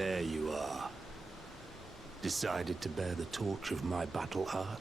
There you are. Decided to bear the torch of my battle art?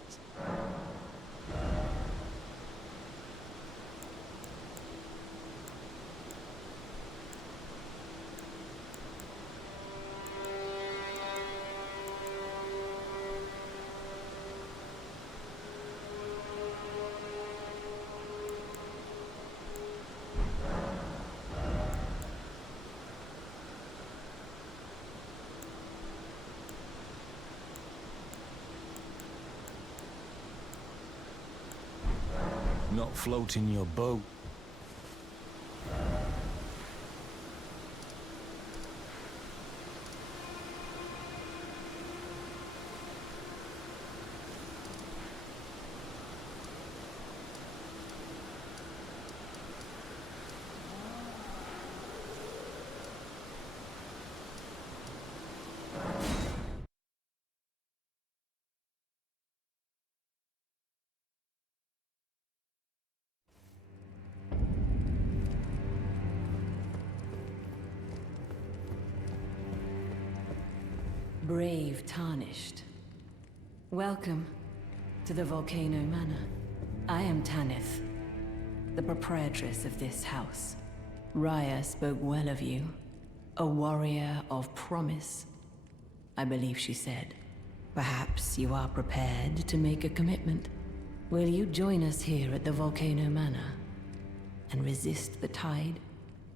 Not floating your boat. Brave Tarnished. Welcome to the Volcano Manor. I am Tanith, the proprietress of this house. Raya spoke well of you, a warrior of promise, I believe she said. Perhaps you are prepared to make a commitment. Will you join us here at the Volcano Manor and resist the tide?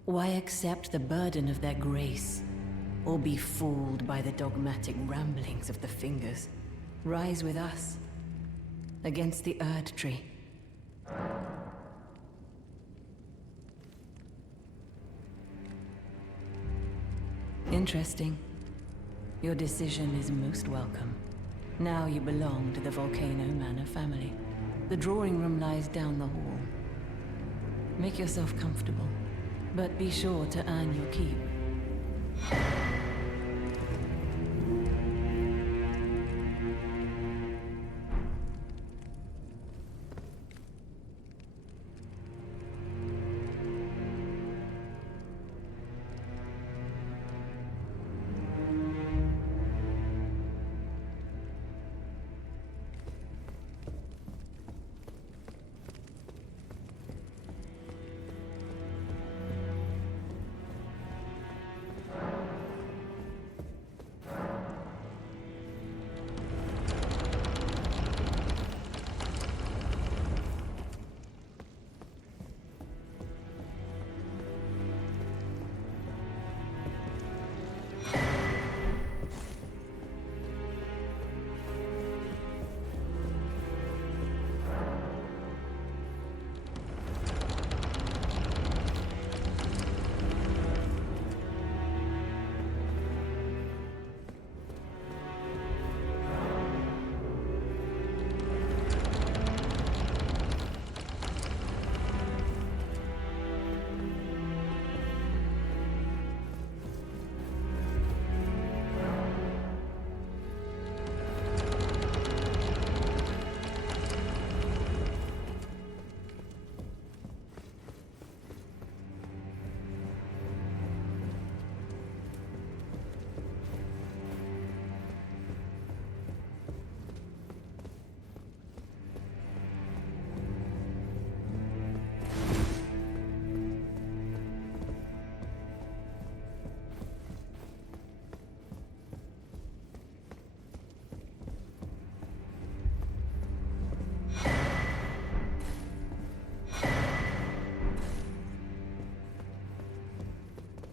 Why accept the burden of their grace? Or be fooled by the dogmatic ramblings of the fingers? Rise with us against the Erdtree. Interesting. Your decision is most welcome. Now you belong to the Volcano Manor family. The drawing room lies down the hall. Make yourself comfortable, but be sure to earn your keep.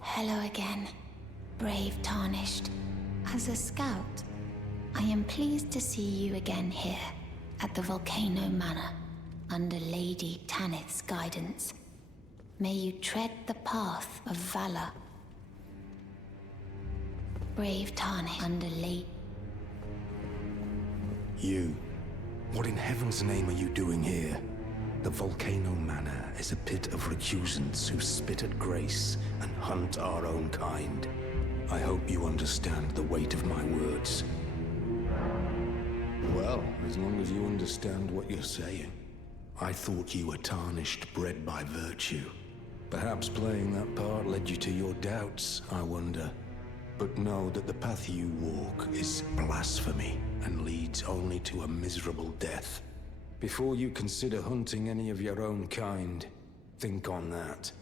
Hello again, brave Tarnished. As a scout, I am pleased to see you again here at the Volcano Manor, under Lady Tanith's guidance. May you tread the path of valor. Brave Tarnished under Lady... You. What in heaven's name are you doing here? The Volcano Manor is a pit of recusants who spit at grace and hunt our own kind. I hope you understand the weight of my words. Well, as long as you understand what you're saying. I thought you were tarnished, bred by virtue. Perhaps playing that part led you to your doubts, I wonder. But know that the path you walk is blasphemy and leads only to a miserable death. Before you consider hunting any of your own kind, think on that.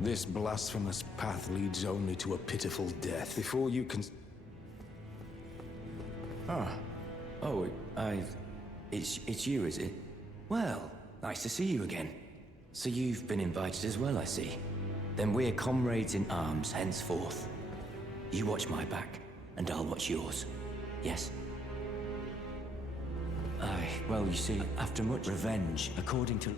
This blasphemous path leads only to a pitiful death. Before you can... It's you, is it? Well, nice to see you again. So you've been invited as well, I see. Then we're comrades in arms henceforth. You watch my back, and I'll watch yours. Yes? Aye, well, you see, after much revenge, according to...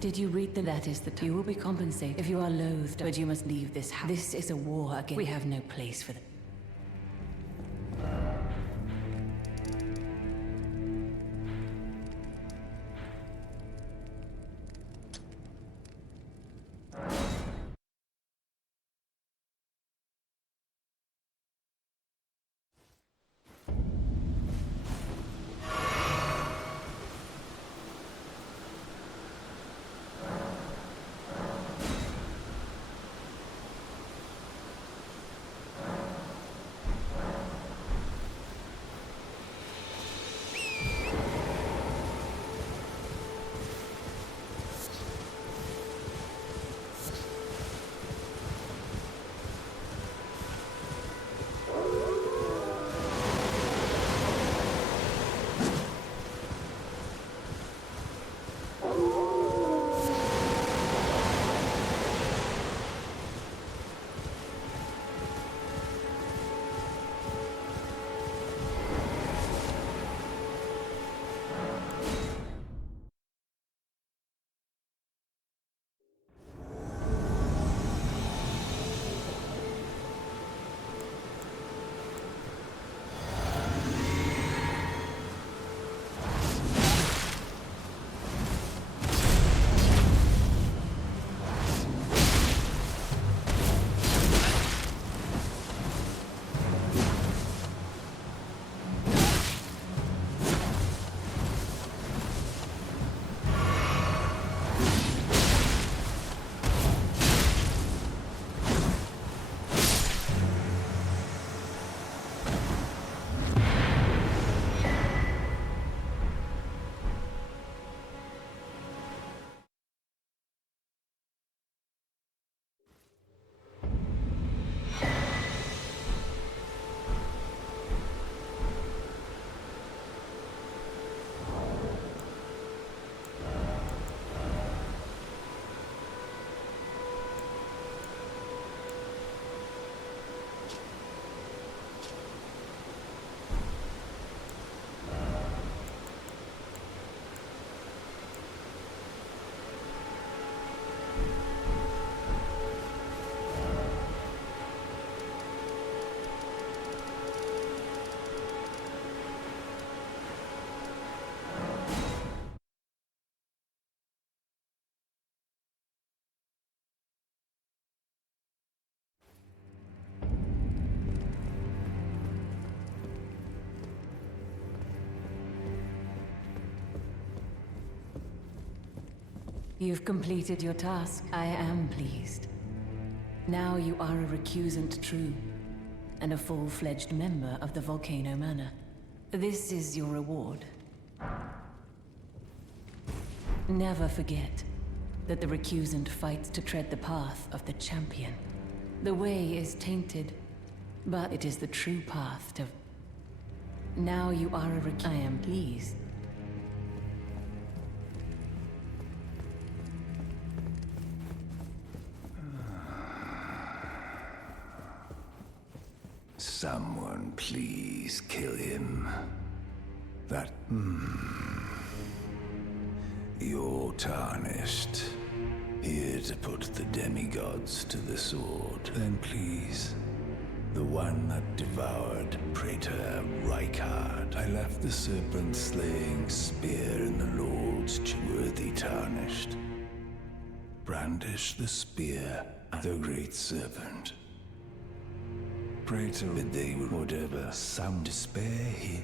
Did you read that is the time? You will be compensated if you are loathed, but you must leave this house. This is a war again. We have no place for them. You've completed your task. I am pleased. Now you are a recusant true, and a full-fledged member of the Volcano Manor. This is your reward. Never forget that the recusant fights to tread the path of the champion. The way is tainted, but it is the true path to... Now you are a recusant. I am pleased. Someone please kill him. That... You're tarnished. Here to put the demigods to the sword. Then please, the one that devoured Praetor Rykard. I left the serpent-slaying spear in the Lord's worthy tarnished. Brandish the spear at the great serpent. Praetor, that they would whatever sound despair here.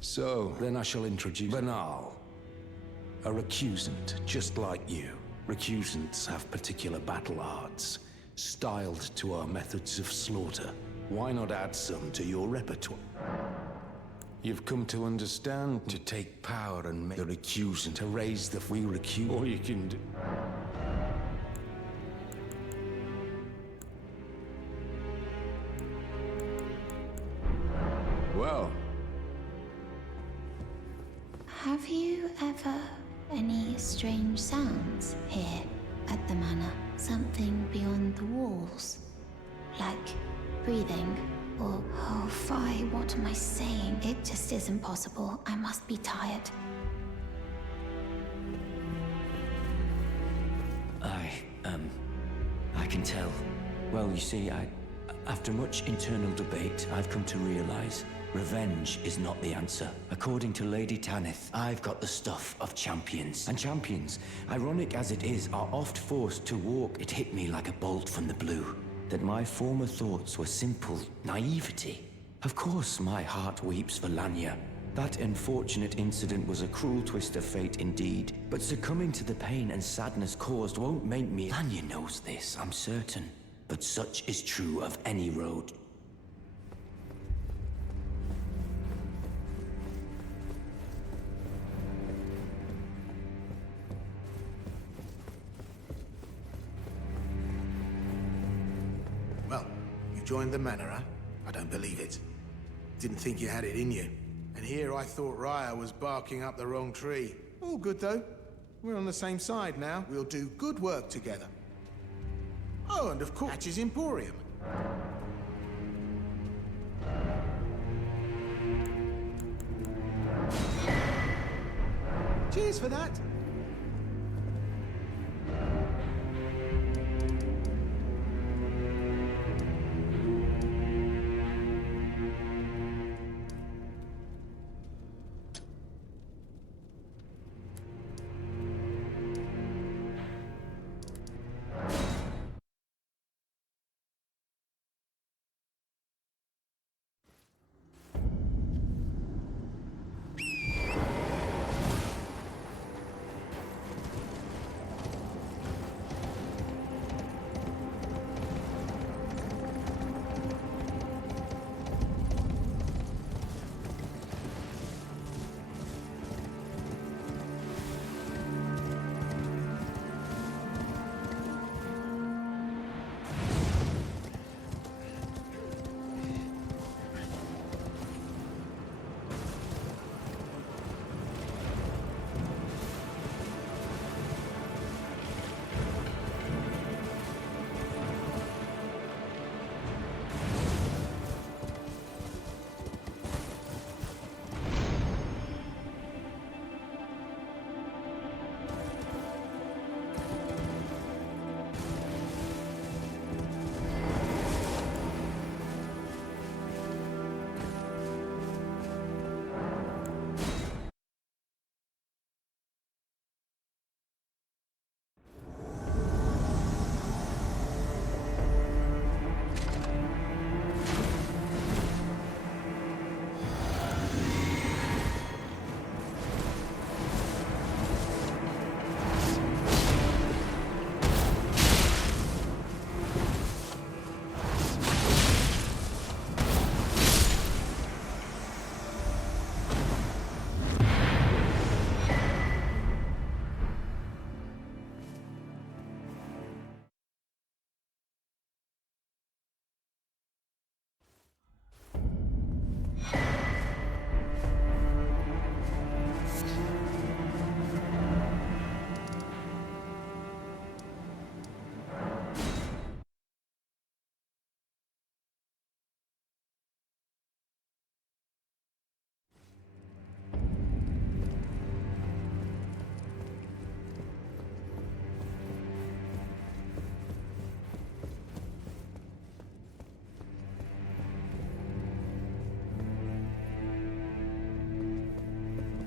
So, then I shall introduce Banal. A recusant, just like you. Recusants have particular battle arts, styled to our methods of slaughter. Why not add some to your repertoire? You've come to understand, to take power and make the recusant, to raise the we recuse, or you can do... Well... Have you ever any strange sounds here at the manor? Something beyond the walls? Like breathing? Or, oh, fie, what am I saying? It just isn't possible. I must be tired. I can tell. Well, you see, after much internal debate, I've come to realize revenge is not the answer. According to Lady Tanith, I've got the stuff of champions. And champions, ironic as it is, are oft forced to walk. It hit me like a bolt from the blue, that my former thoughts were simple naivety. Of course, my heart weeps for Lanya. That unfortunate incident was a cruel twist of fate indeed. But succumbing to the pain and sadness caused won't make me... Lanya knows this, I'm certain. But such is true of any road. Well, you joined the manor, huh? I don't believe it. Didn't think you had it in you. And here I thought Raya was barking up the wrong tree. All good, though. We're on the same side now. We'll do good work together. Oh, and of course, Hatch's Emporium. Cheers for that.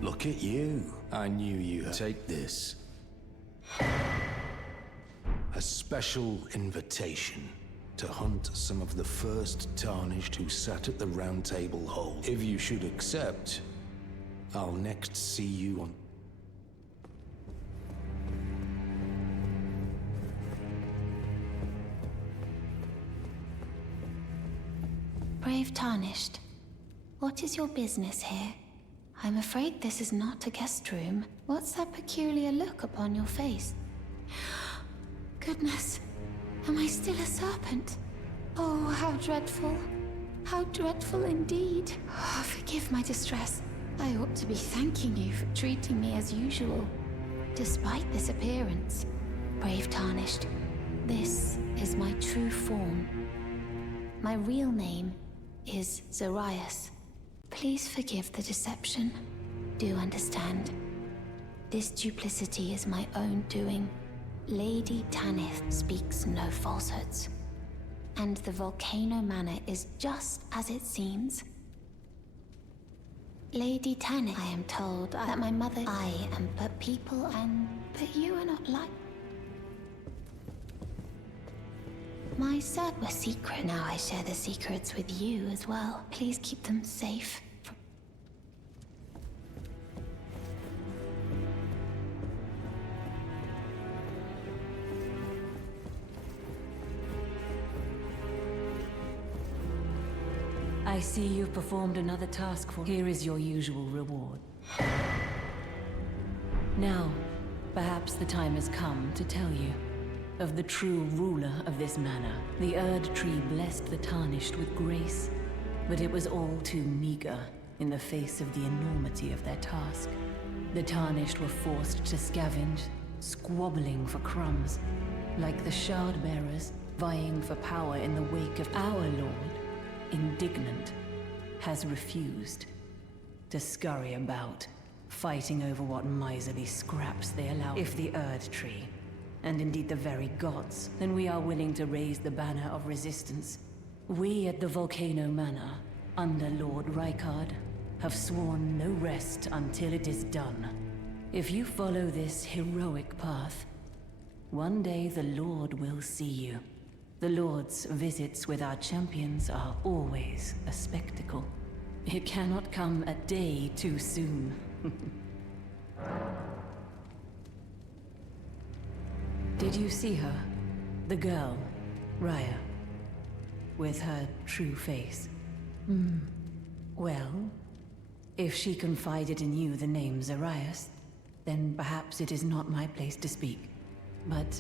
Look at you. I knew you'd take this. A special invitation to hunt some of the first Tarnished who sat at the Round Table Hold. If you should accept, I'll next see you on... Brave Tarnished, what is your business here? I'm afraid this is not a guest room. What's that peculiar look upon your face? Goodness, am I still a serpent? Oh, how dreadful. How dreadful indeed. Oh, forgive my distress. I ought to be thanking you for treating me as usual. Despite this appearance, Brave Tarnished, this is my true form. My real name is Zorayas. Please forgive the deception. Do understand. This duplicity is my own doing. Lady Tanith speaks no falsehoods. And the Volcano Manor is just as it seems. Lady Tanith, I am told that my mother... I am but people and... But you are not like... My search was secret. Now I share the secrets with you as well. Please keep them safe. I see you've performed another task for... Here is your usual reward. Now, perhaps the time has come to tell you of the true ruler of this manor. The Erdtree blessed the Tarnished with grace, but it was all too meager in the face of the enormity of their task. The Tarnished were forced to scavenge, squabbling for crumbs, like the shard bearers vying for power in the wake of our lord, indignant, has refused to scurry about, fighting over what miserly scraps they allow. If the Erdtree, and indeed the very gods, then we are willing to raise the banner of resistance. We at the Volcano Manor, under Lord Rykard, have sworn no rest until it is done. If you follow this heroic path, one day the Lord will see you. The Lord's visits with our champions are always a spectacle. It cannot come a day too soon. Did you see her? The girl, Raya, with her true face? Well, if she confided in you the name Zorayas, then perhaps it is not my place to speak. But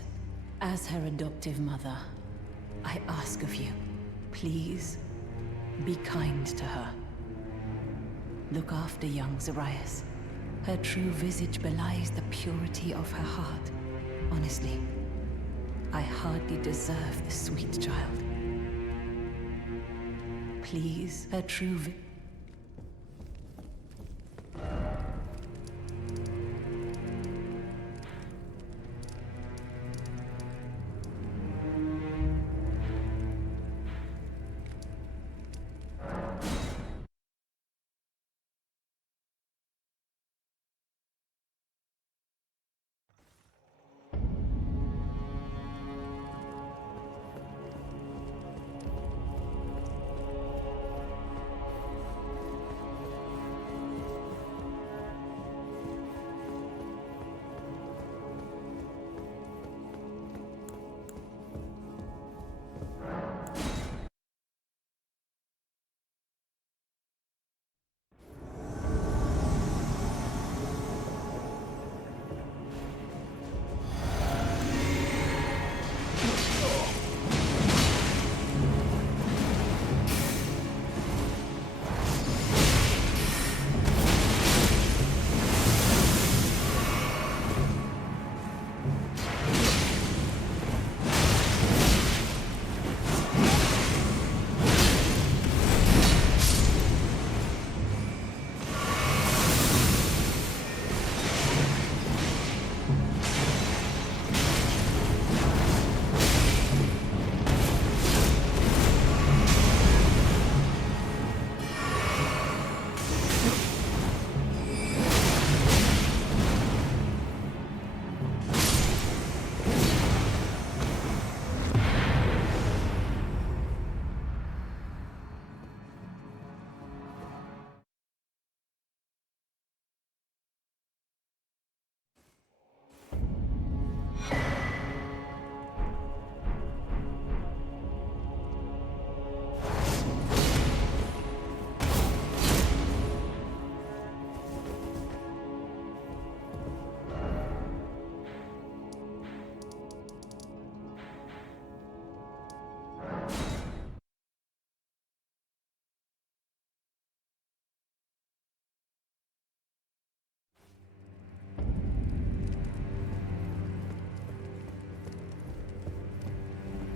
as her adoptive mother, I ask of you, please, be kind to her. Look after young Zorayas. Her true visage belies the purity of her heart. Honestly, I hardly deserve the sweet child. Please, her true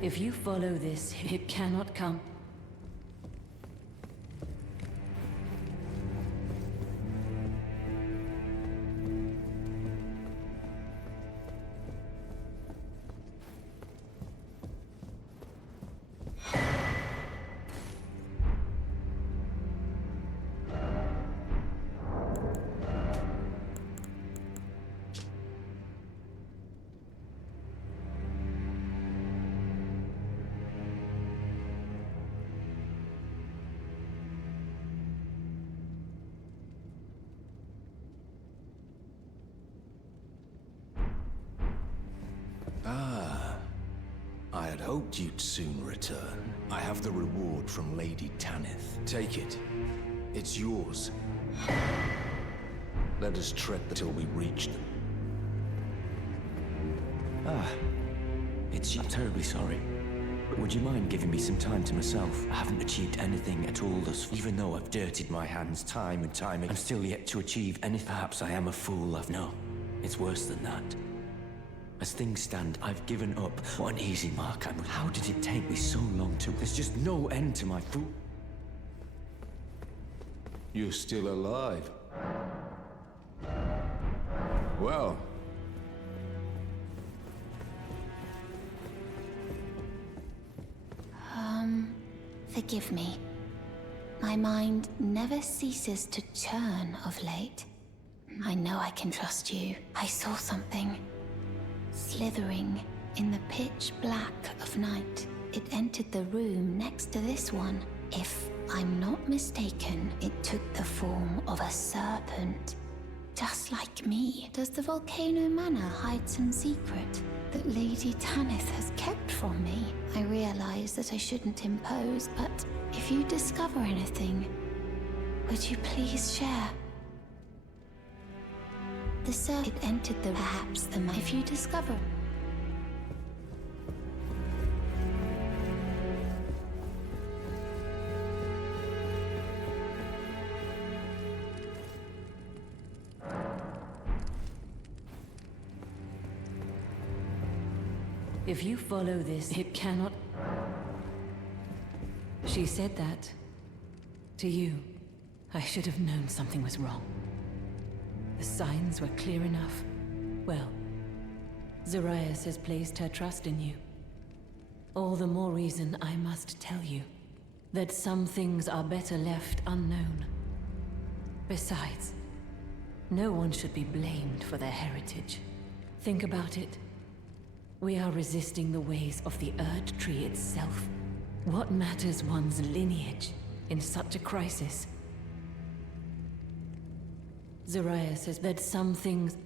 If you follow this, it cannot come. I had hoped you'd soon return. I have the reward from Lady Tanith. Take it. It's yours. Let us tread till we reach them. I'm terribly sorry. But would you mind giving me some time to myself? I haven't achieved anything at all thus far. Even though I've dirtied my hands time and time again, I'm still yet to achieve anything. Perhaps I am a fool, No, it's worse than that. As things stand, I've given up. What an easy mark I'm... How did it take me so long to... There's just no end to my fool... You're still alive. Well... Forgive me. My mind never ceases to churn of late. I know I can trust you. I saw something. Slithering in the pitch black of night. It entered the room next to this one. If I'm not mistaken, it took the form of a serpent. Just like me. Does the Volcano Manor hide some secret that Lady Tanith has kept from me? I realize that I shouldn't impose, but if you discover anything, would you please share? The serpent entered the... Perhaps the... If you discover... If you follow this, it cannot... She said that. To you. I should have known something was wrong. The signs were clear enough. Well, Zorayas has placed her trust in you. All the more reason I must tell you that some things are better left unknown. Besides, no one should be blamed for their heritage. Think about it. We are resisting the ways of the Erdtree itself. What matters one's lineage in such a crisis? Zorayas says that some things...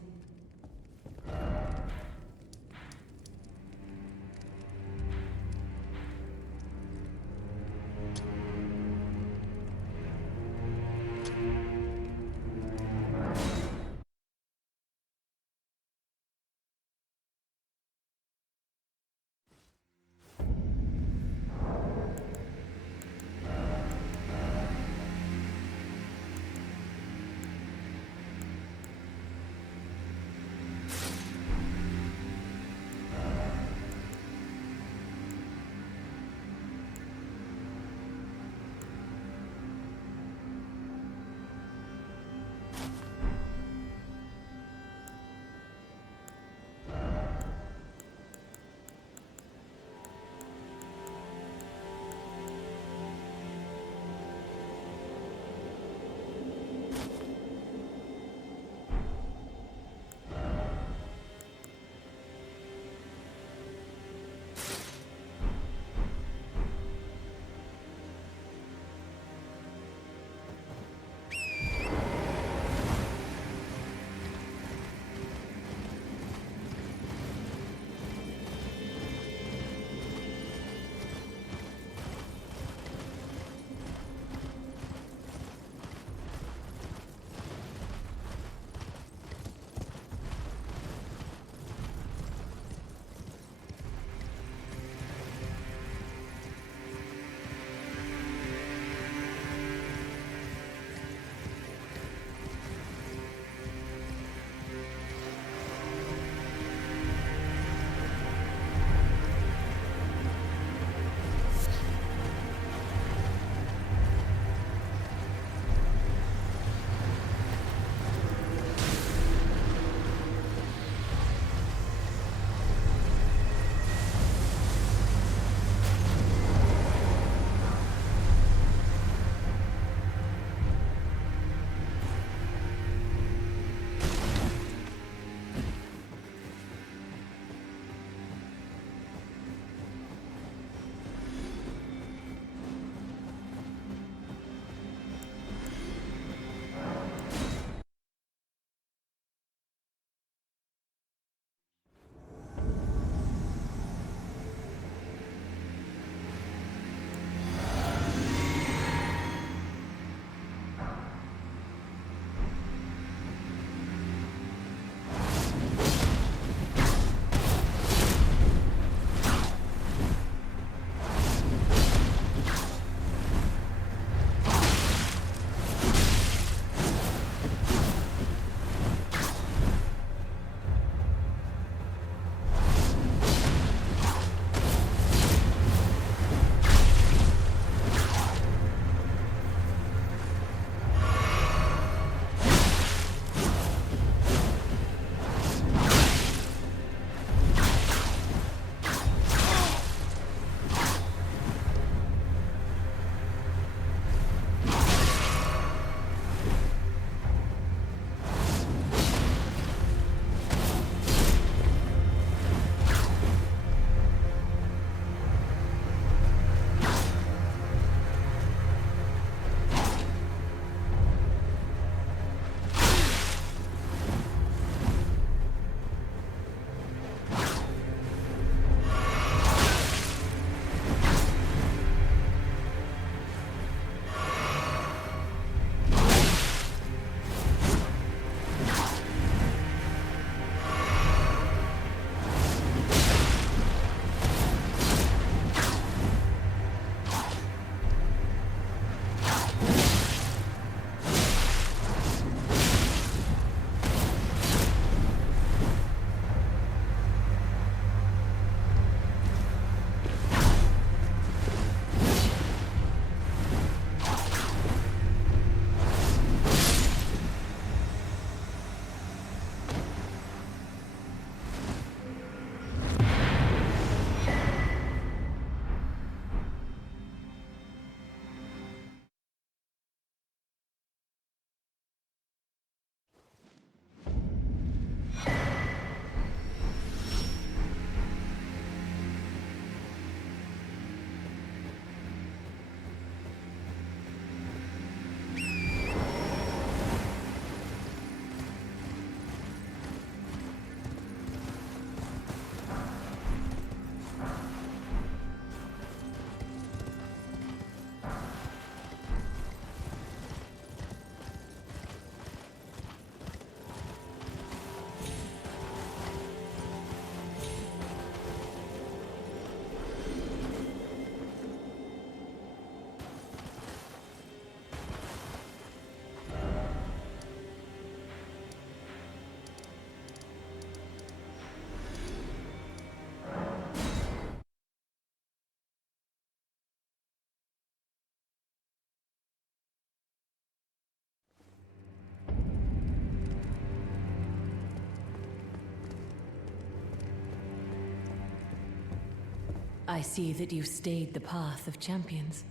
I see that you stayed the path of champions.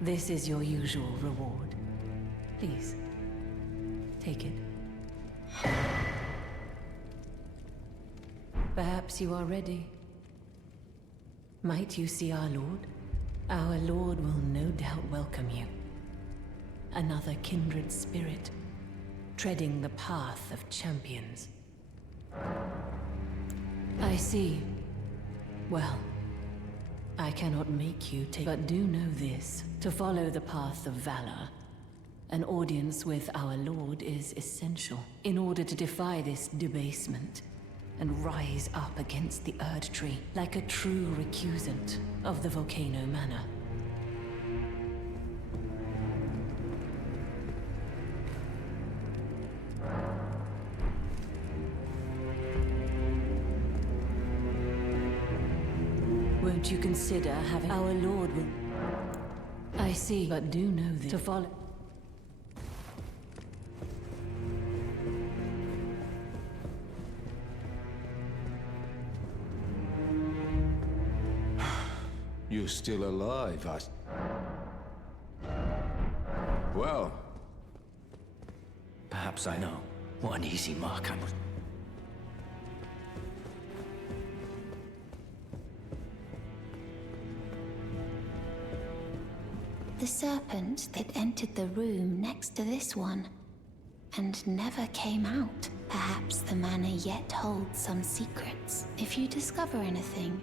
This is your usual reward. Please, take it. Perhaps you are ready. Might you see our Lord? Our Lord will no doubt welcome you. Another kindred spirit, treading the path of champions. I see. Well, I cannot make you take, but do know this. To follow the path of valor, an audience with our Lord is essential in order to defy this debasement and rise up against the Erdtree like a true recusant of the Volcano Manor. Won't you consider having our Lord will... I see, but do know this. To follow... You're still alive, Well... Perhaps I know. What an easy mark I was. The serpent that entered the room next to this one, and never came out. Perhaps the manor yet holds some secrets. If you discover anything,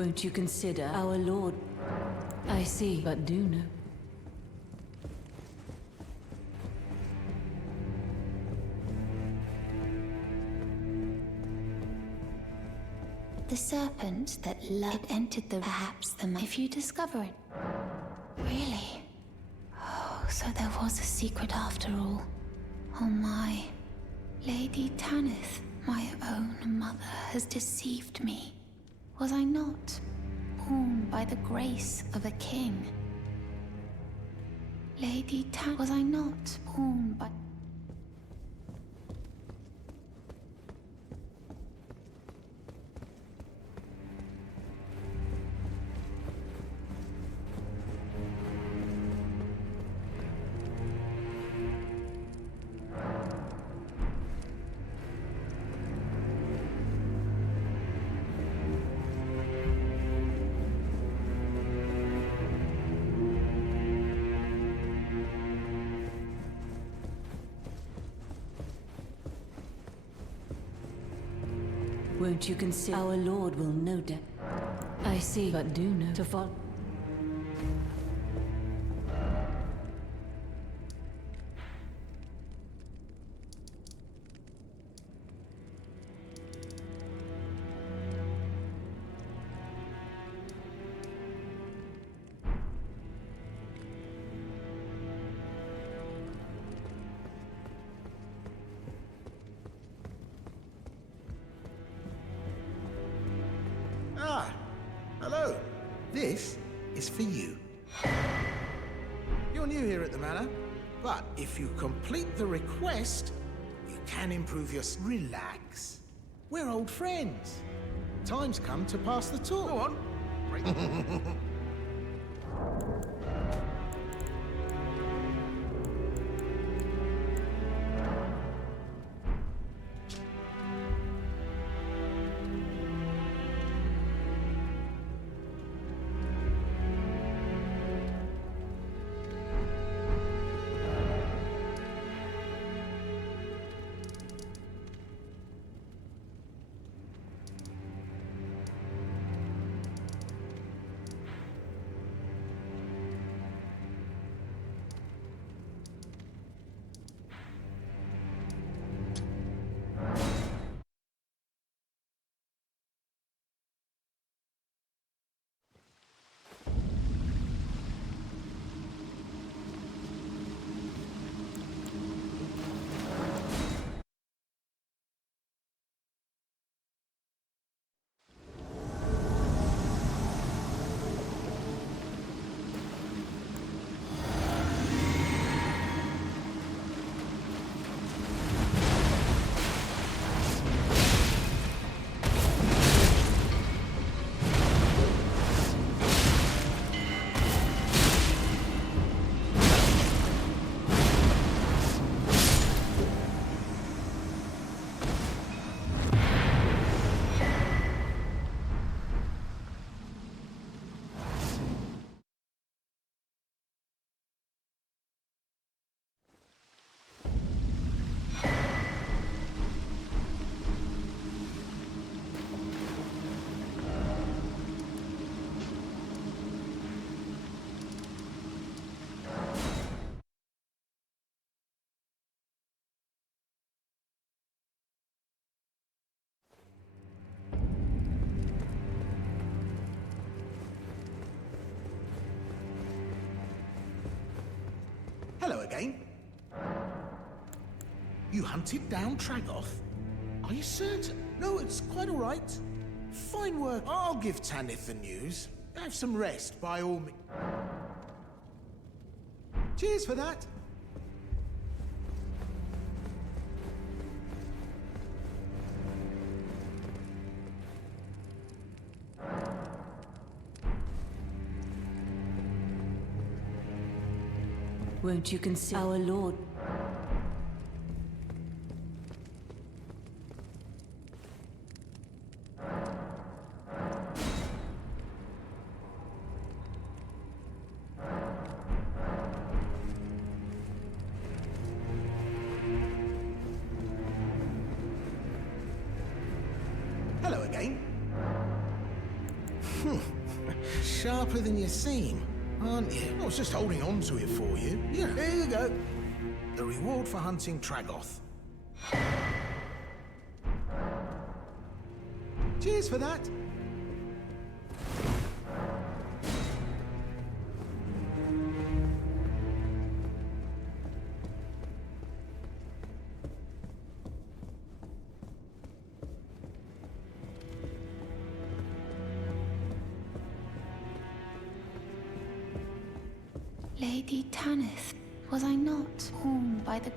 won't you consider our Lord? I see, but do know. The serpent that entered the perhaps the if you discover it. Really? Oh, so there was a secret after all. Oh my. Lady Tanith, my own mother, has deceived me. Was I not born by the grace of a king? Lady Tanith, was I not born by... Won't you consider our Lord will no doubt... I see, but do know to follow... Ah, hello. This is for you. You're new here at the manor, but if you complete the request, you can improve your... Relax. We're old friends. Time's come to pass the torch. Go on. Hello again. You hunted down Tragoth? Are you certain? No, it's quite all right. Fine work. I'll give Tanith the news. Have some rest, by all means. Cheers for that. Won't you consider our Lord? Hello again. Sharper than you seem, aren't you? I was just holding on to it for you. Yeah, here you go. The reward for hunting Tragoth. Cheers for that. Lady Tanith, was I not warned by the